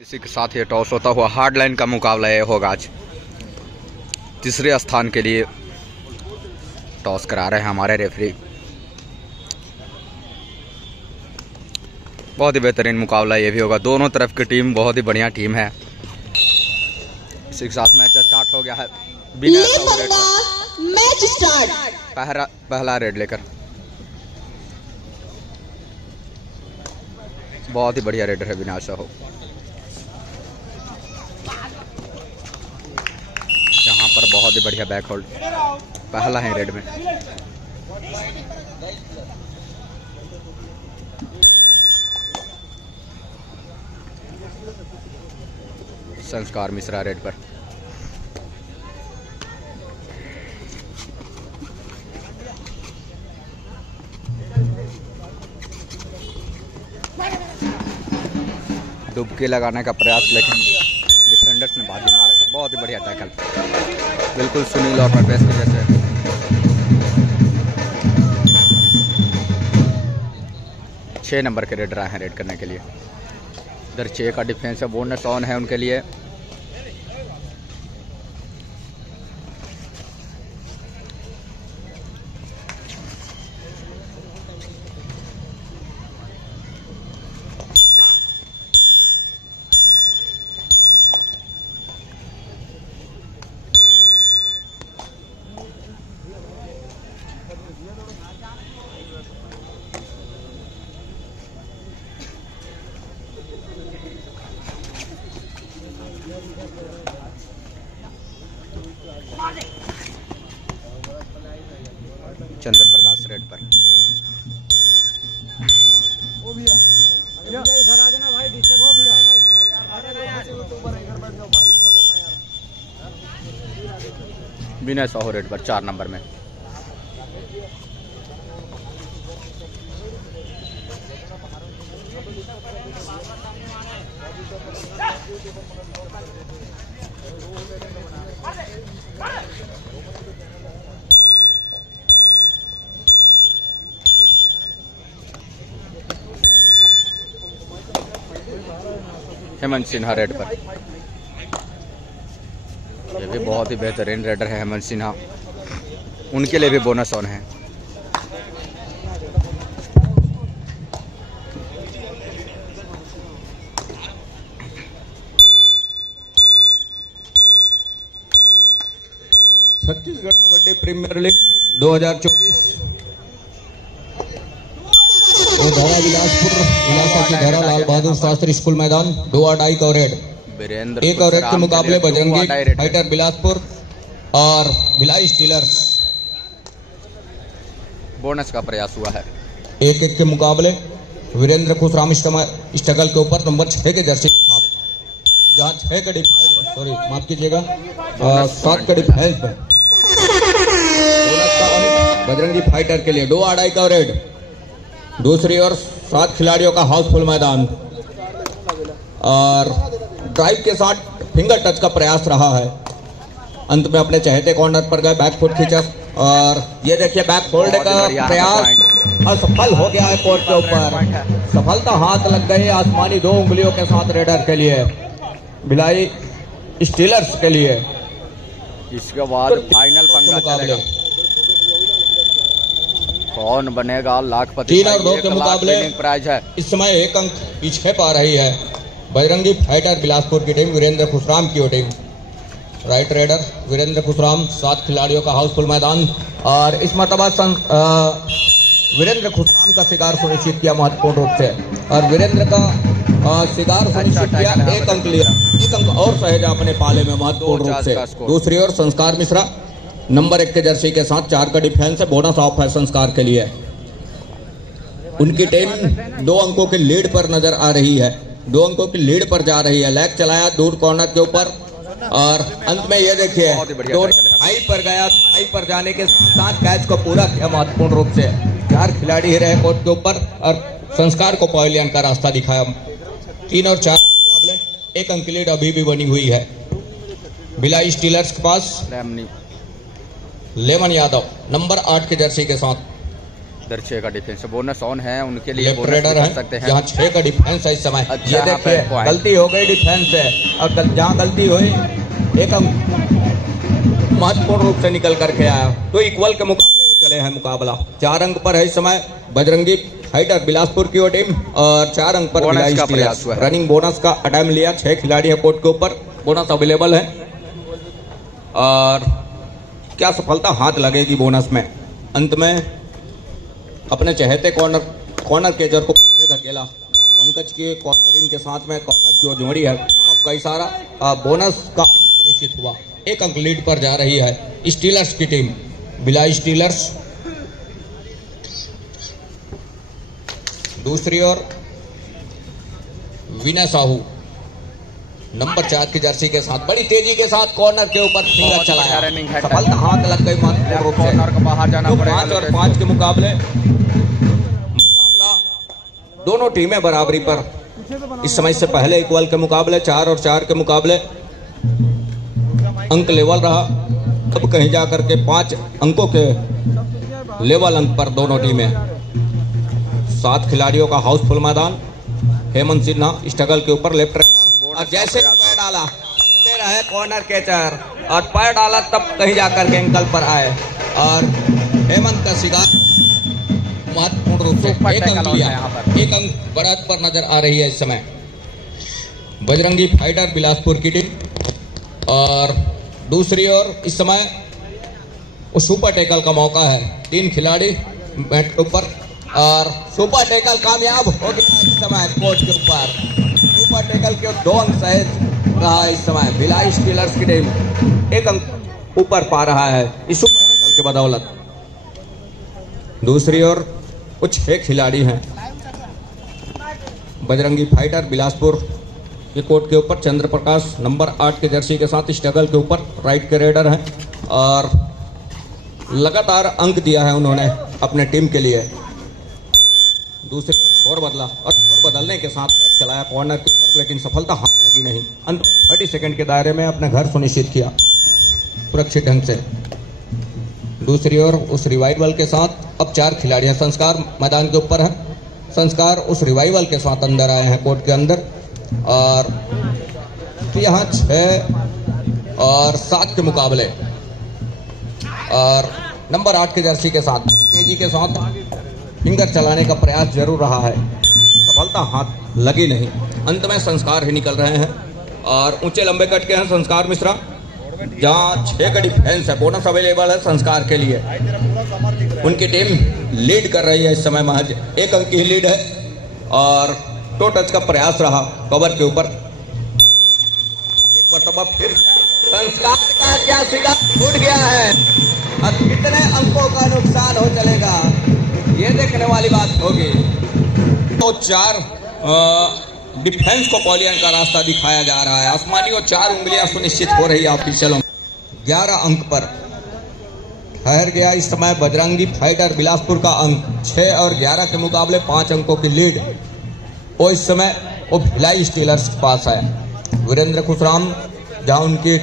इसी के साथ ये टॉस होता हुआ हार्ड लाइन का मुकाबला ये होगा आज। तीसरे स्थान के लिए टॉस करा रहे हैं हमारे रेफरी। बहुत ही बेहतरीन मुकाबला ये भी होगा। दोनों तरफ की टीम बहुत ही बढ़िया टीम है। इसी के साथ मैच स्टार्ट हो गया है। Match start. पहला रेड लेकर बहुत ही बढ़िया रेडर है विनाश साहू। यहाँ पर बहुत ही बढ़िया बैक होल्ड पहला है रेड में। संस्कार मिश्रा रेड पर। डुबकी लगाने का प्रयास लेकिन डिफेंडर्स ने बाजी मारा। बहुत ही बढ़िया टैकल, बिल्कुल सुनील और परवेश के जैसे। 6 नंबर के रेडर आए हैं रेड करने के लिए। इधर 6 का डिफेंस है, बोनस ऑन है उनके लिए। चंद्र प्रकाश रेड पर। इधर आ जाना भाई, डिस्टर्ब हो गया भाई। विनय साहू रेड पर 4 नंबर में। हेमंत सिन्हा रेड पर। ये भी बहुत ही बेहतरीन रेडर है हेमंत सिन्हा। उनके लिए भी बोनस ऑन है। छत्तीसगढ़ कबड्डी प्रीमियर लीग 2024 धारा बिलासपुर इलाका की धारा लाल बहादुर शास्त्री स्कूल मैदान। 2 अढ़ाई का रेड। वीरेंद्र एक और रेड के मुकाबले बजरंगी फाइटर बिलासपुर और भिलाई स्टीलर्स। बोनस का प्रयास हुआ है। 1-1 के मुकाबले वीरेंद्र खुशराम स्टगल के ऊपर नंबर 6 के जर्सी जहाँ 6 का डिफेंस, सॉरी माफ कीजिएगा, 7 का डिफेंस में बजरंगी फाइटर के लिए 2 अढ़ाई का रेड। दूसरी ओर 7 खिलाड़ियों का हाउसफुल मैदान और ड्राइव के साथ फिंगर टच का प्रयास रहा है। अंत में अपने चहेते कॉर्नर पर गए, बैक फुट खींचा और ये देखिए बैक होल्ड का प्रयास असफल हो गया है कोर्ट के ऊपर। सफलता हाथ लग गई आसमानी 2 उंगलियों के साथ रेडर के लिए, भिलाई स्टीलर्स के लिए। इसके बाद फाइनल पंगा चलेगा। कौन बनेगा लाखपति? 3 और 2 के मुकाबले प्राइज है। इस समय 1 अंक पीछे पा रही है बजरंगी फाइटर बिलासपुर की टीम, वीरेंद्र खुशराम की टीम। राइट रेडर वीरेंद्र खुशराम, 7 खिलाड़ियों का हाउसफुल मैदान और इस मरतबा वीरेंद्र खुशराम का शिकार सुनिश्चित किया महत्वपूर्ण रूप से और वीरेंद्र का शिकार सुनिश्चित किया। 1 अंक लिया, 1 अंक और सहेजा अपने पाले में महत्वपूर्ण रूप से। दूसरी ओर संस्कार मिश्रा नंबर 1 के जर्सी के साथ 4 का डिफेंस है। बोनस ऑफ है संस्कार के लिए। उनकी टीम 2 अंकों के लीड पर नजर आ रही है, 2 अंकों की लीड पर जा रही है। लेग चलाया दूर कॉर्नर के ऊपर और अंत में ये देखिए हाई पर गया। हाई पर जाने के साथ कैच को पूरा किया महत्वपूर्ण रूप से। 4 खिलाड़ी ही रहे कोर्ट के ऊपर और संस्कार को पवेलियन का रास्ता दिखाया। 3 और 4 मुकाबले 1 अंक की लीड अभी भी बनी हुई है भिलाई स्टीलर्स के पास। लेमन यादव नंबर 8 के जर्सी के साथ इधर 6 का डिफेंस बोनस ऑन है उनके लिए, लेफ्ट बोनस रेडर कर है सकते हैं। जहाँ 6 का डिफेंस है इस समय। अच्छा, ये यहाँ पे देखिए point। गलती हो गई डिफेंस से, और जहाँ गलती हुई एक अंक महत्वपूर्ण रूप से निकल करके आया, तो इक्वल के मुकाबले हो चले हैं। मुकाबला 4 अंक पर है इस समय बजरंगी फाइटर बिलासपुर की ओर टीम, और 4 अंक पर बोनस भिलाई का स्टीलर्स। प्रयास हुआ है। रनिंग बोनस का अटैम्प्ट लिया, 6 खिलाड़ी है कोर्ट के ऊपर, बोनस अवेलेबल है। और क्या सफलता हाथ लगेगी बोनस में? अंत में अपने चहेते कॉर्नर केजर को पीछे धकेला। पंकज के कॉर्नरिंग के साथ में कॉर्नर की जोड़ी है का इशारा, बोनस का निश्चित हुआ। 1 अंक लीड पर जा रही है स्टीलर्स की टीम, भिलाई स्टीलर्स। दूसरी ओर विनय साहू नंबर 4 की जर्सी के साथ बड़ी तेजी के साथ कॉर्नर के ऊपर फिंगर चलाया, रनिंग है। सफलता हाथ लग गई महत्वपूर्ण रूप से। कॉर्नर को बाहर जाना तो पड़ेगा। 5 और 5 के मुकाबला दोनों टीमें बराबरी पर इस समय से पहले इक्वल के मुकाबले 4 और 4 के मुकाबले अंक लेवल रहा। अब कहीं जाकर के 5 अंकों के लेवल अंक पर दोनों टीमें। 7 खिलाड़ियों का हाउसफुल मैदान। हेमंत सिन्हा स्ट्रगल के ऊपर लेफ्ट और जैसे पैर डाला दे रहा है कॉर्नर कैचर, और पैर डाला तब कहीं जाकर के एंकल पर आए, और हेमंत का शिकार महत्वपूर्ण रूप से 1 अंक लिया। 1 अंक बढ़त पर नजर आ रही है इस समय बजरंगी फाइटर बिलासपुर की टीम। और दूसरी ओर इस समय वो सुपर टैकल का मौका है। 3 खिलाड़ी बैट के ऊपर, और सुपर टैकल कामयाब हो गया इस समय कोर्ट के ऊपर। सुपर टैकल के 2 अंक सहित रहा इस समय भिलाई स्टीलर्स की टीम, 1 अंक ऊपर पा रहा है इस सुपर टैकल के बदौलत। दूसरी ओर कुछ 6 खिलाड़ी हैं बजरंगी फाइटर बिलासपुर के कोर्ट के ऊपर। चंद्र प्रकाश नंबर 8 के जर्सी के साथ स्ट्रगल के ऊपर राइट के रेडर हैं, और लगातार अंक दिया है उन्होंने अपने टीम के लिए। दूसरी ओर छोर बदला, और छोर बदलने के साथ बैक चलाया कॉर्नर के ऊपर, लेकिन सफलता हाथ लगी नहीं। अंत 30 सेकंड के दायरे में अपने घर सुनिश्चित किया सुरक्षित ढंग से। दूसरी ओर उस रिवाइवल के साथ अब 4 खिलाड़ी हैं। संस्कार मैदान के ऊपर है। संस्कार उस रिवाइवल के साथ अंदर आए हैं कोर्ट के अंदर, और यहाँ 6 और 7 के मुकाबले, और नंबर 8 के जर्सी के साथ तेजी के साथ फिंगर चलाने का प्रयास जरूर रहा है, सफलता हाथ लगी नहीं। अंत में संस्कार ही निकल रहे हैं, और ऊंचे लंबे कट के हैं संस्कार मिश्रा, जहां 6 का डिफेंस है। बोनस अवेलेबल है संस्कार के लिए। उनकी टीम लीड कर रही है इस समय, महज 1 अंक की लीड है, और टो टच का प्रयास रहा कवर के ऊपर। एक मरतबा फिर संस्कार का क्या शिकार टूट गया है, और कितने अंकों का नुकसान हो चलेगा ये देखने वाली बात होगी। तो 4 डिफेंस को पॉलियन का रास्ता दिखाया जा रहा है। आसमानी और 4 उंगलियां सुनिश्चित हो रही है ऑफिशियलों। 11 अंक पर ठहर गया इस समय बजरंगी फाइटर बिलासपुर का अंक। 6 और 11 के मुकाबले 5 अंकों की लीड वो इस समय वो भिलाई स्टीलर्स के पास है। वीरेंद्र खुशराम, जहां उनकी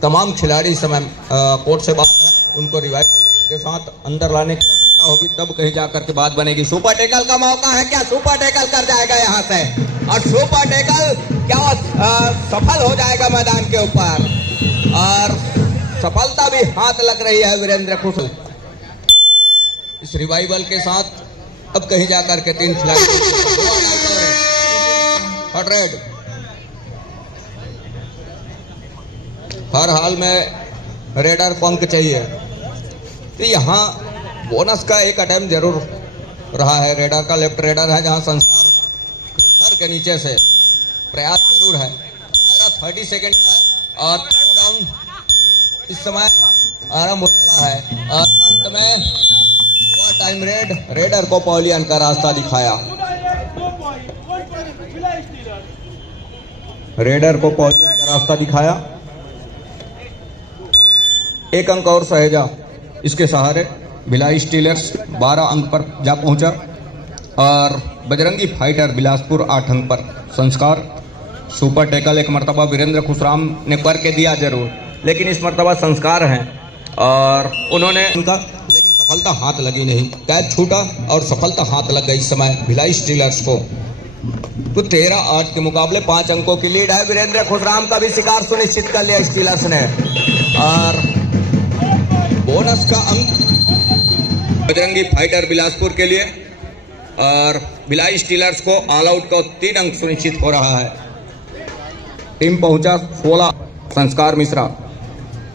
तमाम खिलाड़ी इस समय कोर्ट से बाहर हैं, उनको रिवाइव के साथ अंदर लाने की आवश्यकता होगी, तब कहीं जाकर के बात बनेगी। सुपर टैकल का मौका है, क्या सुपर टैकल कर जाएगा यहाँ से, और सुपर टैकल क्या सफल हो जाएगा मैदान के ऊपर, और सफलता भी हाथ लग रही है वीरेंद्र खुशल इस रिवाइवल के साथ। अब कहीं जाकर के 3 खिलाड़ी हॉट रेड। हर हाल में रेडर को अंक चाहिए, तो यहाँ बोनस का एक अटेम्प्ट जरूर रहा है रेडर का। लेफ्ट रेडर है, जहाँ संस्कार सर के नीचे से प्रयास जरूर है। 30 सेकंड है, और डाउन इस समय आरंभ हो रहा है, और अंत में टाइम रेडर को पॉलियन का रास्ता दिखाया। रेडर को पॉलियन का रास्ता दिखाया। 1 अंक और सहेजा इसके सहारे भिलाई स्टीलर्स 12 अंक पर जा पहुंचा, और बजरंगी फाइटर बिलासपुर 8 अंक पर। संस्कार सुपर टैकल एक मरतबा वीरेंद्र खुशराम ने करके दिया जरूर, लेकिन इस मरतबा संस्कार हैं, और उन्होंने उनका लेकिन सफलता हाथ लगी नहीं, कैच छूटा और सफलता हाथ लग गई इस समय भिलाई स्टीलर्स को। तो 13-8 के मुकाबले 5 अंकों की लीड है। वीरेंद्र खुशराम का भी शिकार सुनिश्चित कर लिया स्टीलर्स ने और बोनस का अंक बजरंगी फाइटर बिलासपुर के लिए और भिलाई स्टीलर्स को ऑल आउट का 3 अंक सुनिश्चित हो रहा है। टीम पहुंचा 16 संस्कार मिश्रा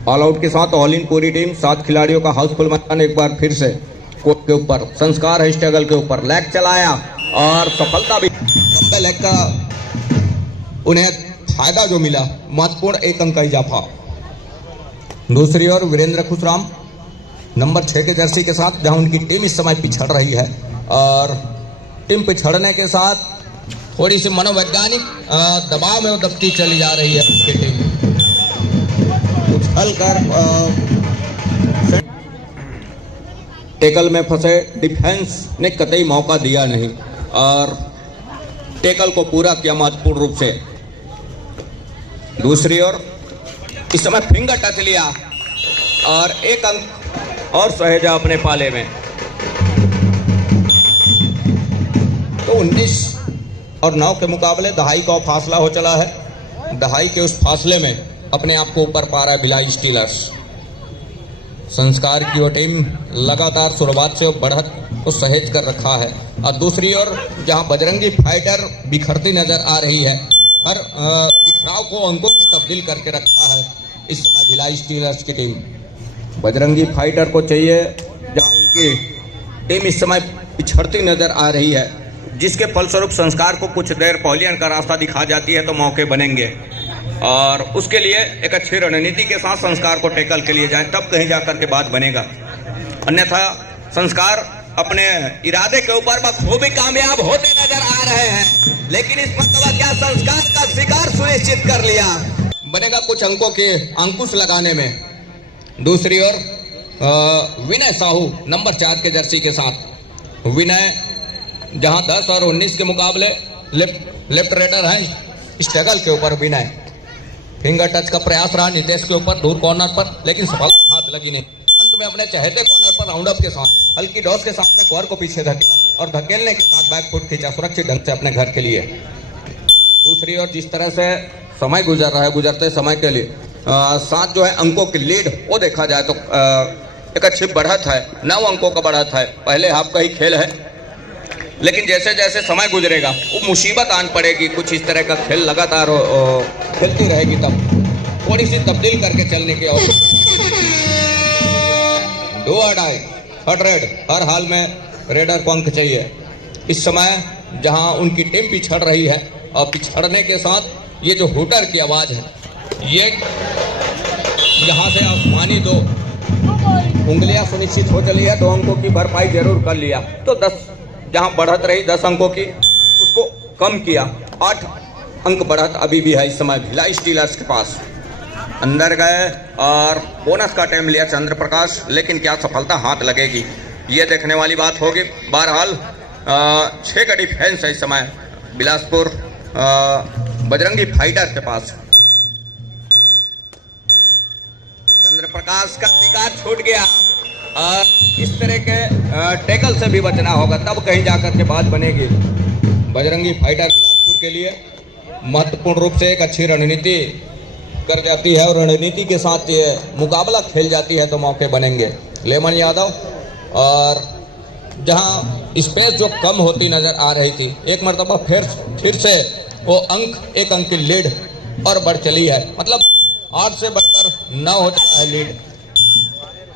ऑल आउट के साथ। ऑल इन पूरी टीम 7 खिलाड़ियों का हाउसफुल मैदान एक बार फिर से कोर्ट के ऊपर। संस्कार है स्ट्रगल के ऊपर, लेग चलाया और सफलता भी। लंबे लेग का उन्हें फायदा जो मिला, महत्वपूर्ण 1 अंक का इजाफा। दूसरी ओर वीरेंद्र खुशराम नंबर 6 के जर्सी के साथ, जहां उनकी टीम इस समय पिछड़ रही है और टीम पिछड़ने के साथ थोड़ी सी मनोवैज्ञानिक दबाव में वो दबती चली जा रही है उनकी टीम। उछल कर टेकल में फंसे डिफेंस ने कतई मौका दिया नहीं और टेकल को पूरा किया महत्वपूर्ण रूप से। दूसरी ओर इस समय फिंगर टच लिया और 1 अंक और सहेजा अपने पाले में। तो 19 और 9 के मुकाबले दहाई का फासला हो चला है। दहाई के उस फासले में अपने आप को ऊपर पा रहा है भिलाई स्टीलर्स। संस्कार की वो टीम लगातार शुरुआत से बढ़त को सहेज कर रखा है और दूसरी ओर जहां बजरंगी फाइटर बिखरती नजर आ रही है, हर बिखराव को अंकों में तब्दील करके रखा है इस समय भिलाई स्टीलर्स की टीम। बजरंगी फाइटर को चाहिए, जहां उनकी टीम इस समय पिछड़ती नजर आ रही है, जिसके फलस्वरूप संस्कार को कुछ देर पॉलियन का रास्ता दिखा जाती है तो मौके बनेंगे और उसके लिए एक अच्छी रणनीति के साथ संस्कार को टैकल के लिए जाएं, तब कहीं जाकर के बात बनेगा। अन्यथा संस्कार अपने इरादे के ऊपर बखूबी कामयाब होते नजर आ रहे हैं, लेकिन इस मरतबा क्या संस्कार का शिकार सुनिश्चित कर लिया, बनेगा कुछ अंकों के अंकुश लगाने में। दूसरी ओर विनय साहू नंबर 4 के जर्सी के साथ। विनय जहां 10 और 19 के मुकाबले लेफ्ट रेडर है स्ट्रगल के ऊपर। विनय फिंगर टच का प्रयास रहा नितेश के ऊपर दूर कॉर्नर पर, लेकिन सफलता हाथ लगी नहीं। अंत में अपने चहेते कॉर्नर पर राउंड अप के साथ हल्की डॉस के साथ में कवर को पीछे धकेला और धकेलने के साथ बैक फुट खींचा सुरक्षित ढंग से अपने घर के लिए। दूसरी ओर जिस तरह से समय गुजर रहा है, गुजरते समय के लिए 7 जो है अंकों की लीड, वो देखा जाए तो एक अच्छी बढ़त है। 9 अंकों का बढ़त है। पहले हाफ का ही खेल है, लेकिन जैसे जैसे समय गुजरेगा वो मुसीबत आन पड़ेगी। कुछ इस तरह का खेल लगातार खेलती रहेगी, तब थोड़ी सी तब्दील करके चलने की और डू और डाई हट रेड, हर हाल में रेडर को अंक चाहिए। इस समय जहां उनकी टीम पिछड़ रही है और पिछड़ने के साथ ये जो हुटर की आवाज है, ये यहाँ से आसमानी 2 उंगलियां सुनिश्चित हो चली है। 2 अंकों की भरपाई जरूर कर लिया तो 10 जहां बढ़त रही 10 अंकों की, उसको कम किया। 8 अंक बढ़त अभी भी है इस समय भिलाई स्टीलर्स के पास। अंदर गए और बोनस का टाइम लिया चंद्र प्रकाश, लेकिन क्या सफलता हाथ लगेगी, ये देखने वाली बात होगी। बहरहाल 6 का डिफेंस है इस समय बिलासपुर बजरंगी फाइटर के पास। चंद्र प्रकाश का शिकार छूट गया और इस तरह के टैकल से भी बचना होगा, तब कहीं जाकर के बात बनेगी। बजरंगी फाइटर बिलासपुर के लिए महत्वपूर्ण रूप से एक अच्छी रणनीति कर जाती है और रणनीति के साथ ये मुकाबला खेल जाती है तो मौके बनेंगे। लेमन यादव और जहां स्पेस जो कम होती नजर आ रही थी, एक मरतबा फिर से वो एक अंक की लीड और बढ़ चली है, मतलब 8 से बढ़कर 9 हो चुका है लीड।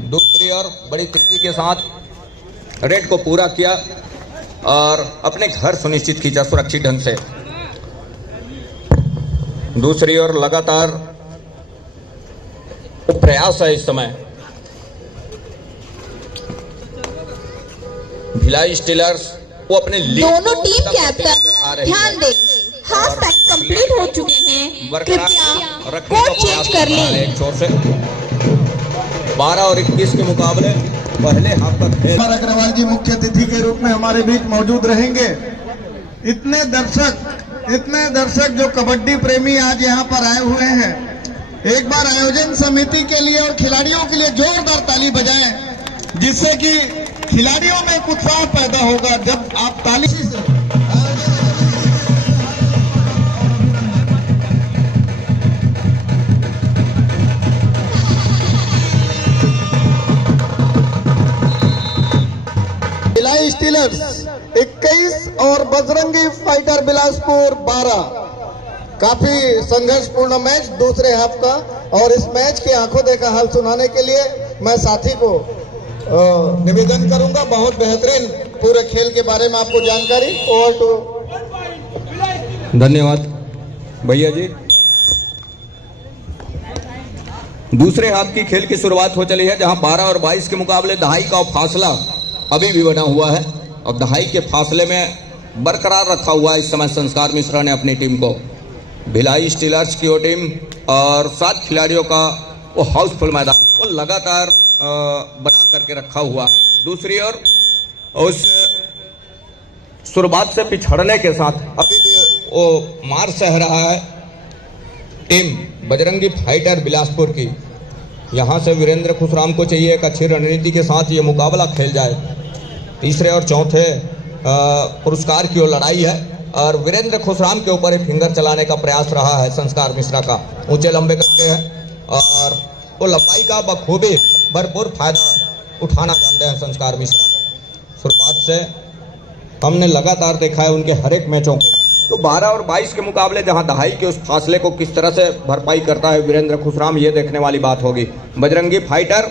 दूसरी ओर बड़ी तेजी के साथ रेड को पूरा किया और अपने घर सुनिश्चित खींचा सुरक्षित ढंग से। दूसरी ओर लगातार प्रयास है इस समय भिलाई स्टीलर्स वो अपने दोनों टीम कैप्टन ध्यान दें, हाफ टाइम कंप्लीट हो चुके हैं, कृपया कोड चेंज कर लें। एक छोर से 12 और 21 के मुकाबले पहले हाफ का खेल। अग्रवाल जी मुख्य अतिथि के रूप में हमारे बीच मौजूद रहेंगे। इतने दर्शक जो कबड्डी प्रेमी आज यहाँ पर आए हुए हैं, एक बार आयोजन समिति के लिए और खिलाड़ियों के लिए जोरदार ताली बजाएं। जिससे कि खिलाड़ियों में एक उत्साह पैदा होगा। जब आप ताली से भिलाई स्टीलर्स 21 और बजरंगी फाइटर बिलासपुर 12। काफी संघर्षपूर्ण मैच दूसरे हाफ का, और इस मैच के आंखों देखा हाल सुनाने के लिए मैं साथी को निवेदन करूंगा। बहुत बेहतरीन पूरे खेल के बारे में आपको जानकारी। Over to. धन्यवाद भैया जी। दूसरे हाफ की खेल की शुरुआत हो चली है, जहां 12 और 22 के मुकाबले दहाई का फासला अभी भी बना हुआ है, और दहाई के फासले में बरकरार रखा हुआ है इस समय संस्कार मिश्रा ने अपनी टीम को। भिलाई स्टीलर्स की वो टीम और 7 खिलाड़ियों का वो हाउसफुल मैदान वो लगातार बना करके रखा हुआ। दूसरी ओर उस शुरुआत से पिछड़ने के साथ अभी भी वो मार सह रहा है टीम बजरंगी फाइटर बिलासपुर की। यहां से वीरेंद्र खुशराम को चाहिए एक अच्छी रणनीति के साथ ये मुकाबला खेल जाए। तीसरे और चौथे पुरस्कार की वो लड़ाई है, और वीरेंद्र खुशराम के ऊपर ही फिंगर चलाने का प्रयास रहा है संस्कार मिश्रा का। ऊंचे लंबे करके हैं और वो लंबाई का बखूबी भरपूर फायदा उठाना जानते हैं संस्कार मिश्रा। शुरुआत से हमने लगातार देखा है उनके हर एक मैचों को। तो 12 और 22 के मुकाबले जहां दहाई के उस फासले को किस तरह से भरपाई करता है वीरेंद्र खुशराम, ये देखने वाली बात होगी। बजरंगी फाइटर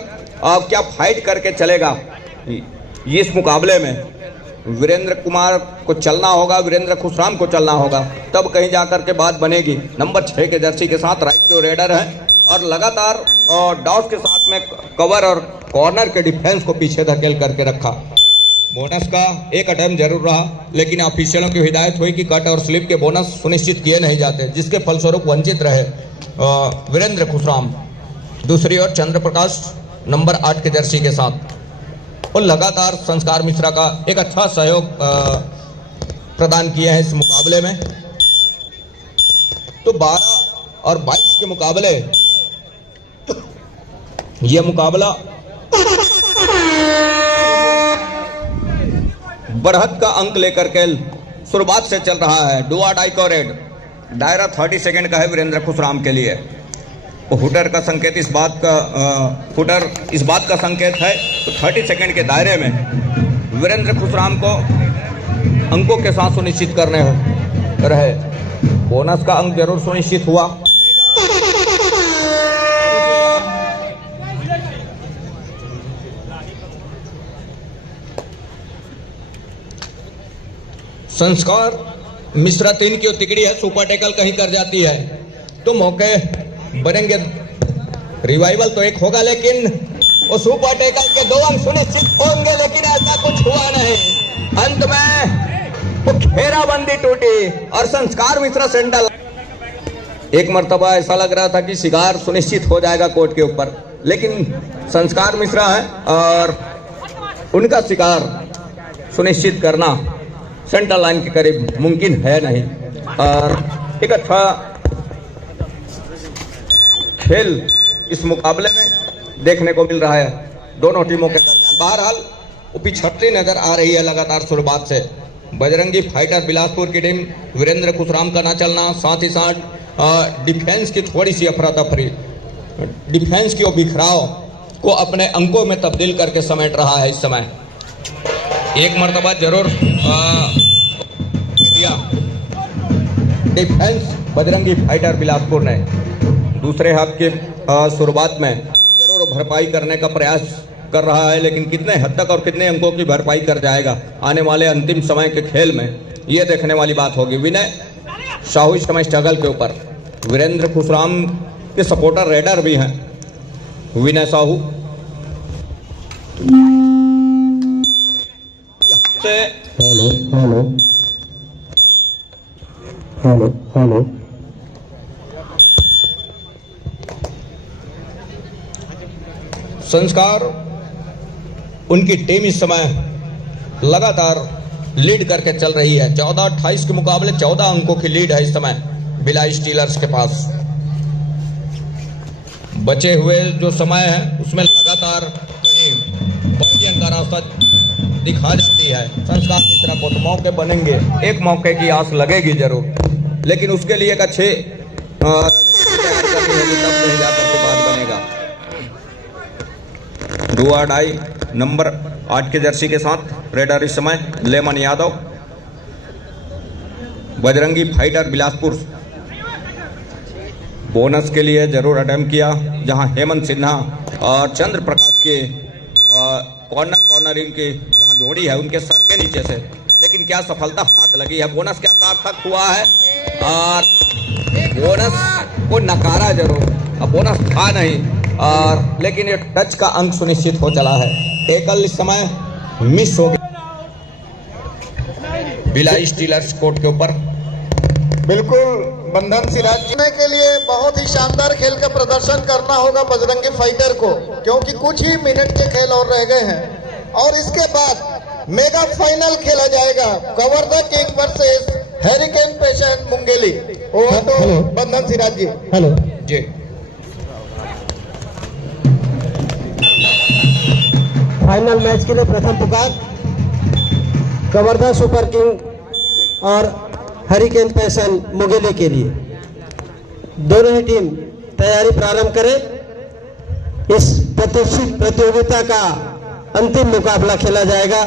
अब क्या फाइट करके चलेगा इस मुकाबले में। वीरेंद्र कुमार को चलना होगा, वीरेंद्र खुशराम को चलना होगा, तब कहीं जाकर के बात बनेगी। नंबर 6 के जर्सी के साथ राइट के रेडर है, और लगातार डॉस के साथ में कवर और कॉर्नर के डिफेंस को पीछे धकेल करके रखा। बोनस का एक अटेम्प्ट जरूर रहा, लेकिन ऑफिशियलों की हिदायत हुई कि कट और स्लिप के बोनस सुनिश्चित किए नहीं जाते, जिसके फलस्वरूप वंचित रहे वीरेंद्र खुशराम। दूसरी ओर चंद्र प्रकाश नंबर 8 के जर्सी के साथ और लगातार संस्कार मिश्रा का एक अच्छा सहयोग प्रदान किया है इस मुकाबले में। तो 12 और 22 के मुकाबले यह मुकाबला बढ़त का अंक लेकर के शुरुआत से चल रहा है। डू और डाई का रेड दायरा 30 सेकंड का है वीरेंद्र खुशराम के लिए। फुटर का संकेत इस बात का संकेत है, तो 30 सेकंड के दायरे में वीरेंद्र खुशराम को अंकों के साथ सुनिश्चित करने रहे। बोनस का अंक जरूर सुनिश्चित हुआ। संस्कार मिश्रा 3 की तिकड़ी है, सुपर टैकल कहीं कर जाती है तो मौके बनेंगे। रिवाइवल तो एक होगा, लेकिन वो सुपर टैकल के 2 अंक सुनिश्चित होंगे, लेकिन ऐसा कुछ हुआ नहीं। अंत में वो घेराबंदी टूटी और संस्कार मिश्रा सेंटर। एक मर्तबा ऐसा लग रहा था कि शिकार सुनिश्चित हो जाएगा कोर्ट के ऊपर, लेकिन संस्कार मिश्रा है और उनका शिकार सुनिश्चित करना सेंटर लाइन के करीब मुमकिन है नहीं। और एक अच्छा खेल इस मुकाबले में देखने को मिल रहा है दोनों टीमों के दरमियान। बहरहाल वो पिछड़ती नजर आ रही है लगातार शुरुआत से। बजरंगी फाइटर बिलासपुर की टीम वीरेंद्र खुशराम का ना चलना, साथ ही साथ डिफेंस की थोड़ी सी अफरा तफरी, डिफेंस की वो बिखराव को अपने अंकों में तब्दील करके समेट रहा है इस समय। एक मर्तबा जरूर दिया डिफेंस बजरंगी फाइटर बिलासपुर ने। दूसरे हाफ के शुरुआत में जरूर भरपाई करने का प्रयास कर रहा है, लेकिन कितने हद तक और कितने अंकों की भरपाई कर जाएगा आने वाले अंतिम समय के खेल में, ये देखने वाली बात होगी। विनय साहू इस समय स्ट्रगल के ऊपर, वीरेंद्र खुशराम के सपोर्टर रेडर भी हैं Vinay Sahu. Hello hello hello hello Sanskar उनकी टीम इस समय लगातार लीड करके चल रही है। 14-28 के मुकाबले 14 अंकों की लीड है इस समय भिलाई स्टीलर्स के पास। बचे हुए जो समय है उसमें लगातार कहीं का रास्ता दिखा जाती है। संस्कार मिश्रा को तो मौके बनेंगे, एक मौके की आस लगेगी जरूर, लेकिन उसके लिए एक अच्छे तैयार करनी होगी, तब कहीं जाकर के बाद बनेगा। डू और डाई नंबर 8 के जर्सी के साथ रेडर इस समय lemon Yadav. Bajrangi fighter Bilaspur bonus के लिए जरूर अटेम्प्ट किया, जहां हेमंत सिन्हा और चंद्र प्रकाश के कॉर्नरिंग की जहां जोड़ी है उनके सर के नीचे से, लेकिन क्या सफलता हाथ लगी है। बोनस क्या सार्थक हुआ है और बोनस को नकारा जरूर, अब बोनस था नहीं, और लेकिन ये टच का अंक सुनिश्चित हो चला है। एकल इस समय मिस हो गया भिलाई स्टीलर्स कोर्ट के ऊपर। बिल्कुल बंधन सिराज जीतने के लिए बहुत ही शानदार खेल का प्रदर्शन करना होगा बजरंगी फाइटर को, क्योंकि कुछ ही मिनट के खेल और रह गए हैं और इसके बाद मेगा फाइनल खेला जाएगा। Cover the king versus hurricane patient Mungeli. Over तो बंधन सिराज जी। हेलो जी फाइनल मैच के लिए प्रथम पुकार कवर्धा सुपर किंग और हरिकेन पैशन मुगेले के लिए। दोनों ही टीम तैयारी प्रारंभ करें। इस प्रतिष्ठित प्रतियोगिता का अंतिम मुकाबला खेला जाएगा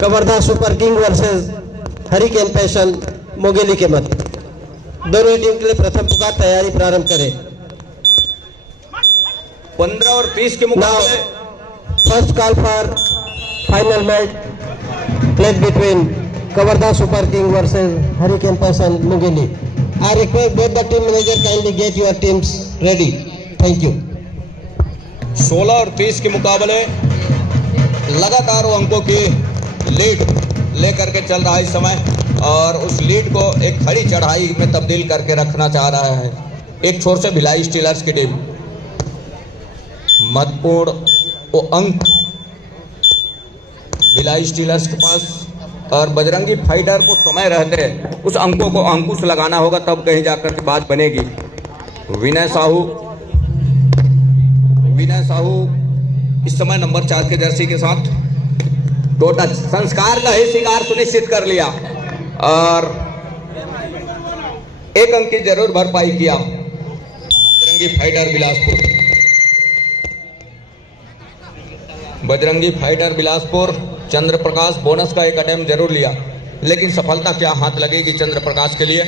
Kawardha super king versus hurricane passion Mungeli के मध्य। दोनों ही टीम के लिए प्रथम पुकार, तैयारी प्रारंभ करें। 15 और 30 के मुकाबले first call for final match played between Kavarda Super King versus Hurricane Person Mugeli. I request both the team manager kindly get your teams ready. Thank you. 16 और 30 के मुकाबले लगातार वो अंकों की लीड लेकर के चल रहा है इस समय, और उस लीड को एक खड़ी चढ़ाई में तब्दील करके रखना चाह रहा है। एक छोर से भिलाई स्टीलर्स की टीम महत्वपूर्ण वो अंक भिलाई स्टीलर्स के पास, और बजरंगी फाइटर को समय रहते उस अंकों को अंकुश लगाना होगा, तब कहीं जाकर के बात बनेगी। विनय साहू इस समय नंबर 4 के जर्सी के साथ टोटल संस्कार का ही शिकार सुनिश्चित कर लिया और एक अंक की जरूर भरपाई किया बजरंगी फाइटर बिलासपुर। बजरंगी फाइटर बिलासपुर चंद्र प्रकाश बोनस का एक अटेम्प्ट जरूर लिया, लेकिन सफलता क्या हाथ लगेगी चंद्र प्रकाश के लिए।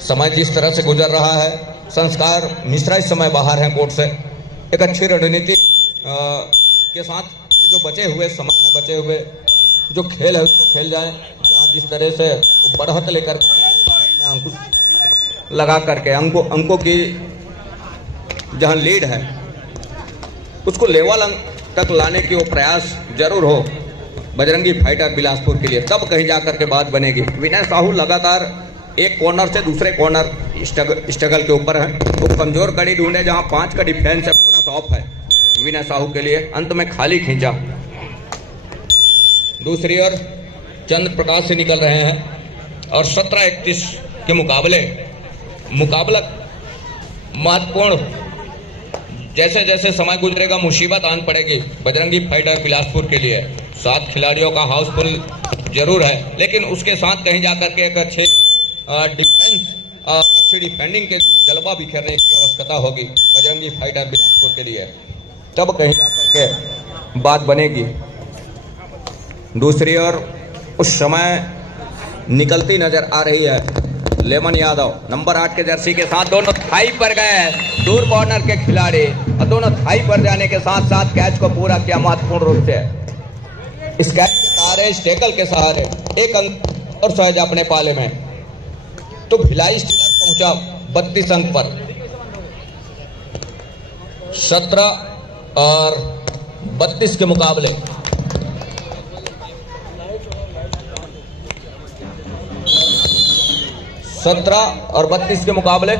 समय जिस तरह से गुजर रहा है, संस्कार मिश्रा इस समय बाहर हैं कोर्ट से। एक अच्छी रणनीति के साथ ये जो बचे हुए समय है, बचे हुए जो खेल है उसको खेल जाए, जिस तरह से बढ़त लेकर अंकुश लगा करके अंकों की जहां लीड है उसको लेवल अंक तक लाने की वो प्रयास जरूर हो बजरंगी फाइटर बिलासपुर के लिए, तब कहीं जाकर के बात बनेगी। विनय साहू लगातार एक कॉर्नर से दूसरे कॉर्नर स्ट्रगल के ऊपर है, वो कमजोर कड़ी ढूंढे जहां 5 का डिफेंस है, बोनस ऑफ है विनय साहू के लिए, अंत में खाली खींचा। दूसरी ओर चंद्र प्रकाश से निकल रहे हैं और 17-31 के मुकाबला महत्वपूर्ण। जैसे जैसे समय गुजरेगा मुसीबत आन पड़ेगी बजरंगी फाइटर बिलासपुर के लिए। 7 खिलाड़ियों का हाउसफुल जरूर है, लेकिन उसके साथ कहीं जाकर के एक अच्छे डिफेंस अच्छी डिफेंडिंग के जलवा बिखेरने की आवश्यकता होगी बजरंगी फाइटर बिलासपुर के लिए, तब कहीं जाकर के बात बनेगी। दूसरी ओर उस समय निकलती नजर आ रही है लेमन यादव नंबर 8 के जर्सी के साथ। दोनों थाई पर गए दूर कॉर्नर के खिलाड़ी, और दोनों थाई पर जाने के साथ साथ कैच को पूरा किया महत्वपूर्ण रूप से। इस कैच के सहारे, इस टैकल के सहारे एक अंक और सहज अपने पाले में, तो भिलाई स्टीलर्स पहुंचा 32 अंक पर। 17 और 32 के मुकाबले 17 और 32 के मुकाबले,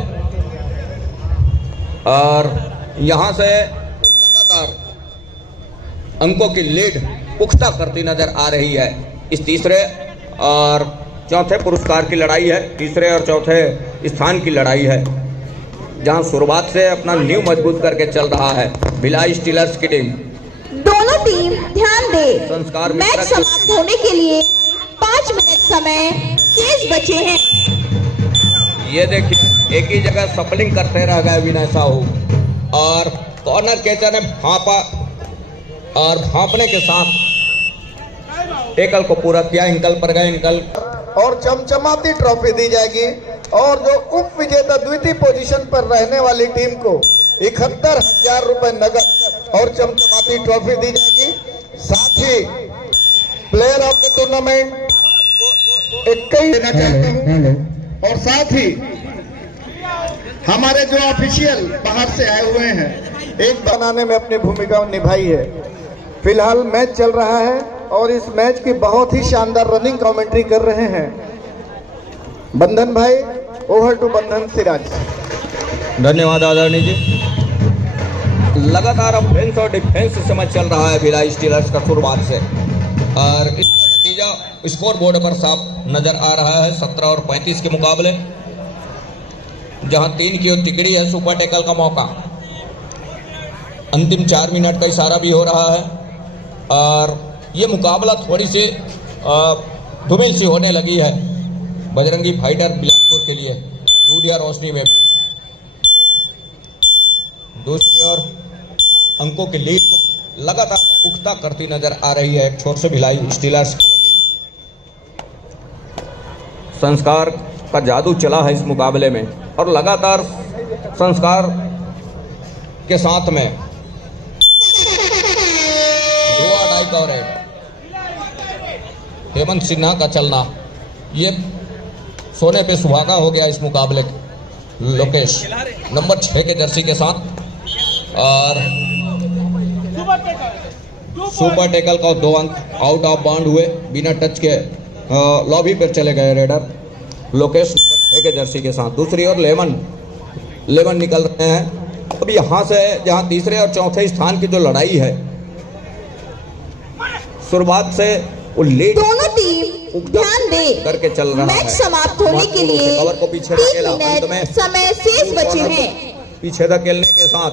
और यहां से लगातार अंकों की लीड पुख्ता करती नजर आ रही है। इस तीसरे और चौथे पुरस्कार की लड़ाई है, तीसरे और चौथे स्थान की लड़ाई है, जहां शुरुआत से अपना नींव मजबूत करके चल रहा है भिलाई स्टीलर्स की टीम। दो दे। संस्कार मैच मिश्रा समाप्त होने के लिए 5 मिनट समय शेष बचे हैं। ये देखिए एक ही जगह सपलिंग करते रह गए विनय साहू और कॉर्नर कैचर ने भापा और भापने के साथ एकल को पूरा किया। इंकल पर गए, इंकल और चमचमाती ट्रॉफी दी जाएगी और जो उप विजेता द्वितीय पोजीशन पर रहने वाली टीम को 71,000 रुपए नगद और चमचमाती ट्रॉफी दी जाएगी। साथ ही प्लेयर ऑफ द टूर्नामेंट 21 देना चाहता हूं और साथ ही हमारे जो ऑफिशियल बाहर से आए हुए हैं एक बनाने में अपनी भूमिका निभाई है। फिलहाल मैच चल रहा है और इस मैच की बहुत ही शानदार रनिंग कमेंट्री कर रहे हैं बंधन भाई। ओवर टू बंधन सिराज। धन्यवाद आदरणीय जी। लगातार ऑफेंस और डिफेंस इस समय चल रहा है भिलाई स्टीलर्स का शुरुआत से और इसका नतीजा स्कोर बोर्ड पर साफ नजर आ रहा है। 17 और 35 के मुकाबले, जहां 3 की तिकड़ी है। सुपर टैकल का मौका, अंतिम 4 मिनट का इशारा भी हो रहा है और ये मुकाबला थोड़ी सी धुमिल सी होने लगी है बजरंगी फाइटर बिलासपुर के लिए दूधिया रोशनी में। दूसरी ओर अंकों की लीड को लगातार पुख्ता करती नजर आ रही है एक छोर से भिलाई स्टीलर्स। संस्कार का जादू चला है इस मुकाबले में और लगातार संस्कार के साथ में हेमंत सिन्हा का चलना, ये सोने पे सुहागा हो गया इस मुकाबले। लोकेश नंबर 6 के जर्सी के साथ और सुपर टैकल का 2 अंक आउट ऑफ बाउंड हुए बिना टच के लॉबी पर चले गए रेडर। लोकेश नंबर 6 के जर्सी के साथ। दूसरी ओर लेमन निकल रहे हैं। अब यहाँ से जहाँ तीसरे और चौथे स्थान की जो लड़ाई है शुरुआत से वो लीड दोनों टीम ध्यान दे करके चल रहा है। मैच समाप्त होने के लिए कवर को पीछे 3 धकेला, अंत में मिनट समय शेष बचे हैं। पीछे धकेलने के साथ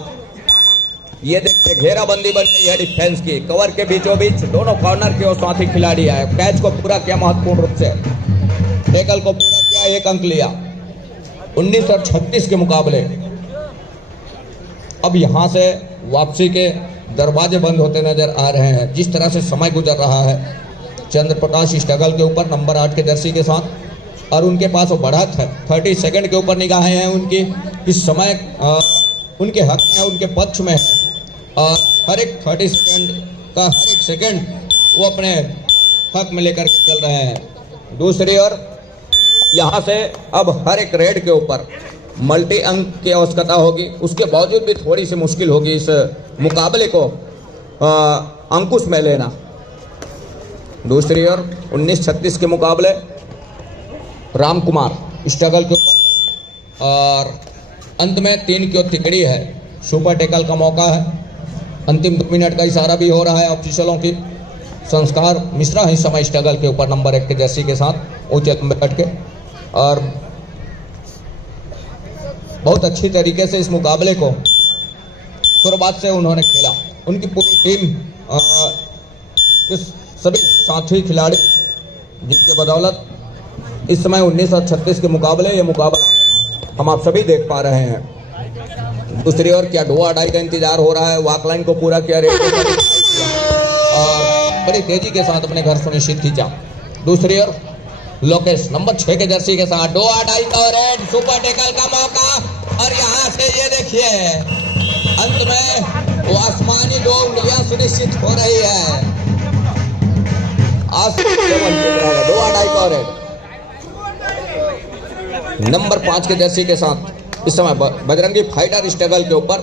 ये देखिए घेराबंदी बन गई है डिफेंस की। कवर के बीचों बीच दोनों कॉर्नर के और साथी खिलाड़ी आए। कैच को पूरा किया महत्वपूर्ण रूप से। टैकल को पूरा किया, 1 अंक लिया। 19 और 36 के मुकाबले। अब यहाँ से वापसी के दरवाजे बंद होते नजर आ रहे हैं। जिस तरह से समय गुजर रहा है, चंद्र प्रकाश स्ट्रगल के ऊपर नंबर 8 के जर्सी के साथ और उनके पास वो बढ़त है। 30 सेकंड के ऊपर निगाहें हैं उनकी। इस समय उनके हक में, उनके पक्ष में और हर एक 30 सेकंड का हर एक सेकंड वो अपने हक में लेकर के चल रहे हैं। दूसरी ओर यहाँ से अब हर एक रेड के ऊपर मल्टी अंक की आवश्यकता होगी। उसके बावजूद भी थोड़ी सी मुश्किल होगी इस मुकाबले को अंकुश में लेना। दूसरी ओर 19-36 के मुकाबले राम कुमार स्ट्रगल के ऊपर और अंत में 3 की तिकड़ी है। सुपर टैकल का मौका है। अंतिम 2 मिनट का इशारा भी हो रहा है ऑफिशियलों की। संस्कार मिश्रा है इस समय स्ट्रगल के ऊपर नंबर 1 के जर्सी के साथ ऊंचे बैठ के और बहुत अच्छी तरीके से इस मुकाबले को शुरुआत से उन्होंने खेला। उनकी पूरी टीम के सभी साथी खिलाड़ी जिनके बदौलत इस समय 19 और 36 के मुकाबले ये मुकाबला हम आप सभी देख पा रहे हैं। दूसरी ओर क्या डोआ डाई का इंतजार हो रहा है। वाकलाइन को पूरा किया, और बड़ी तेजी के साथ अपने घर सुनिश्चित खींचा। दूसरी ओर लोकेश नंबर 6 के जर्सी के साथ डोआ डाई का रेड सुपर टैकल का मौका और यहाँ से ये देखिए अंत में वो आसमानी 2 उंगलियां सुनिश्चित हो रही है। डोआ डाई का रेड नंबर 5 के जर्सी के साथ इस समय बजरंगी फाइटर स्ट्रगल के ऊपर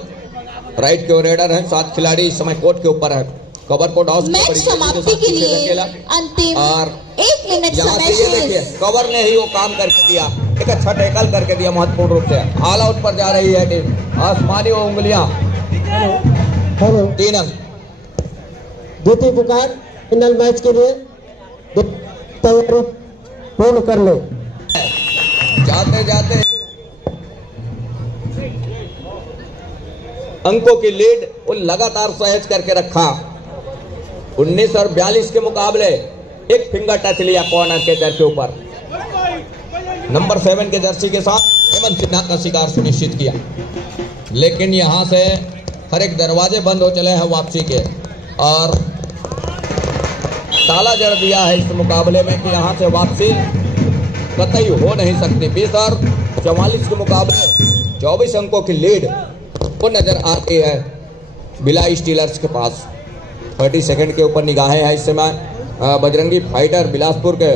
राइट के रेडर है। 7 खिलाड़ी इस समय कोर्ट के ऊपर है। कवर को डॉस मैच समाप्ति के लिए अंतिम और 1 मिनट समय ये देखिए कवर ने ही वो काम करके दिया, एक अच्छा टैकल करके दिया महत्वपूर्ण रूप से। ऑल आउट पर जा रही है टीम। आसमानी वो उंगलियां 3 अंक। द्वितीय पुकार फाइनल मैच के लिए तैयारी पूर्ण कर लो। जाते जाते अंकों की लीड वो लगातार सहज करके रखा। 19 और 42 के मुकाबले एक फिंगर टच लिया कॉर्नर के जर्सी ऊपर। नंबर 7 के जर्सी के साथ हेमंत सिन्हा का शिकार सुनिश्चित किया, लेकिन यहां से हर एक दरवाजे बंद हो चले हैं वापसी के और ताला जड़ दिया है इस मुकाबले में कि यहां से वापसी कतई हो नहीं सकती। 20 और 44 के मुकाबले 24 अंकों की लीड वो नजर आती है भिलाई स्टीलर्स के पास। 30 सेकंड के ऊपर निगाहें हैं इस समय बजरंगी फाइटर बिलासपुर के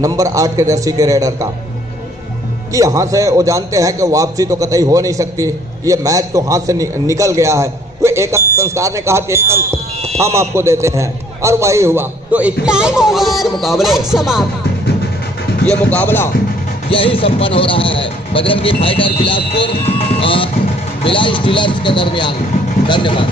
नंबर 8 के जर्सी के रेडर का कि यहाँ से वो जानते हैं कि वापसी तो कतई हो नहीं सकती, ये मैच तो हाथ से निकल गया है। तो एक संस्कार ने कहा कि एक अंक हम आपको देते हैं और वही हुआ। तो 21 के मुकाबले ये मुकाबला यही संपन्न हो रहा है बजरंगी फाइटर बिलासपुर और भिलाई स्टीलर्स के दरमियान। धन्यवाद।